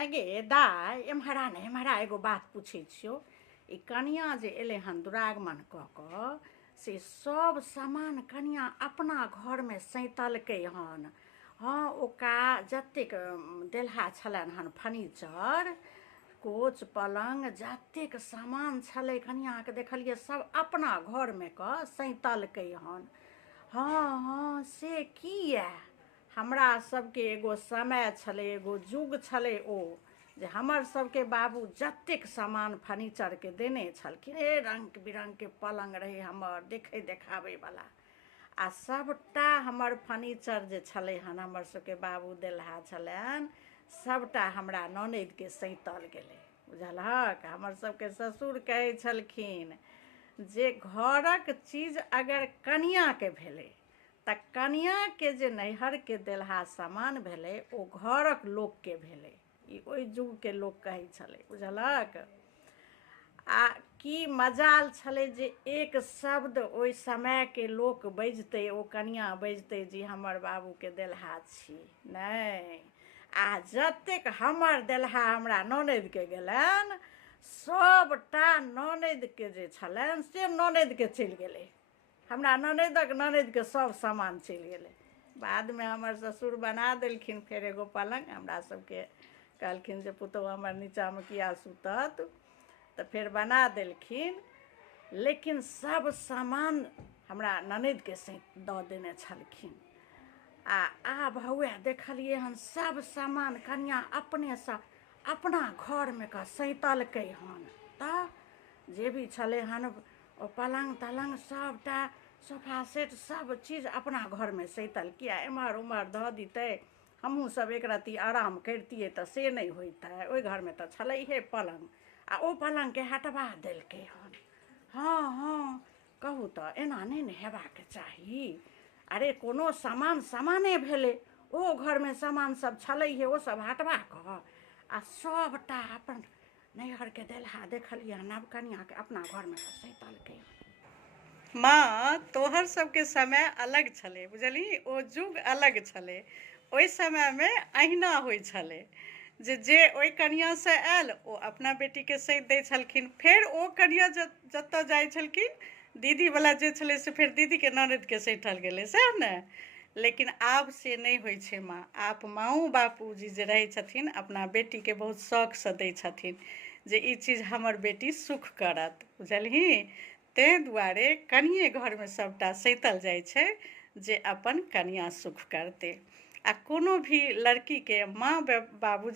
आगे दाइ एम्हरा ने एम्हरा एगो बात पूछै छियौ। ई कनिया जे एलै हन दुरागमन कऽ कऽ से सब सामान कनिया अपना घरमे सैतलकै हन। हाँ ओका जतेक देलहा छलनि हन फर्नीचर कोच पलङ्ग जतेक सामान छलै कनियाँके देखलिए सब अपना घरमे कऽ सैतलकै हन। हाँ हाँ से किए हमरा सबके एगो समय छलै एगो युग छलै ओ जे हमर सबके बाबू जतेक सामान फर्नीचरके देने छलखिन रङ्ग बिरङ्गके पलङ्ग रहै हमर देखै देखाबैवला आ सबटा हमर फर्नीचर जे छलै हन हमर सबके बाबू देलहा छलनि सबटा हमरा ननदिके सैतल गेलै बुझलहक। हमर सबके ससुर कहै छलखिन जे घरक चीज अगर कनियाँके भेलै तऽ कनियाँके जे नैहरके देलहा सामान भेलै ओ घरक लोकके भेलै। ई ओहि युगके लोक कहै छलै बुझलक। आ की मजाल छलै जे एक शब्द ओहि समयके लोक बजितै ओ कनियाँ बजितै जे हमर बाबूके देलहा छी नहि। आ जतेक हमर देलहा हमरा ननदिके गेलनि सबटा ननदिके जे छलनि से ननदिके चलि गेलै। हमरा ननदिके सब सामान चलि गेलै। बादमे हमर ससुर बना देलखिन फेर एगो पलङ्ग हमरा सबके कहलखिन जे पुतहु हमर नीचाँमे किया सुतत तऽ फेर बना देलखिन। लेकिन सब सामान हमरा ननदिके सैत दऽ देने छलखिन। आ आब हौवे देखलिए हन सब सामान कनियाँ अपनेसँ अपना घरमे कऽ सैतलकै हन। तऽ जे भी छलै हन ओ पलङ्ग तलङ्ग सबटा सोफा सेट सब चीज अपना घरमे सैतल। किया एम्हर ओम्हर धऽ दितै हमहूँ सब एक रत्ती आराम करितियै तऽ से नहि होइतै। ओहि घरमे तऽ छलैहे पलङ्ग आ ओ पलङ्गके हटबा देलकै हन। हाँ हाँ कहू तऽ एना नहि ने हेबाक चाही। अरे कोनो सामान सामाने भेलै ओ घरमे सामान सब छलैहे ओ सब हटबा कऽ आ सबटा अपन नैहरके देलहा देखलिए नव कनियाँके अपना घरमे कऽ सैतलकै। माँ तोहर सबके समय अलग छलै बुझली ओ युग अलग छलै। ओहि समयमे अहिना होइ छलै जे ओहि कनियाँसँ आयल ओ अपना बेटीके सैत दै छलखिन। फेर ओ कनियाँ जतऽ जाइ छलखिन दीदीवला जे छलै से फेर दीदीके ननदिके सैतल गेलै सएह ने। लेकिन आब से नहि होइ छै माँ। आब माँओ बापूजी जे रहै छथिन अपना बेटीके बहुत शौकसँ दै छथिन जे ई चीज हमर बेटी सुख करत बुझलही। ताहि दुआरे कनिये घरमे सबटा सैतल जाइ छै जे अपन कनियाँ सुख करतै। आ कोनो भी लड़कीके माँ बाबू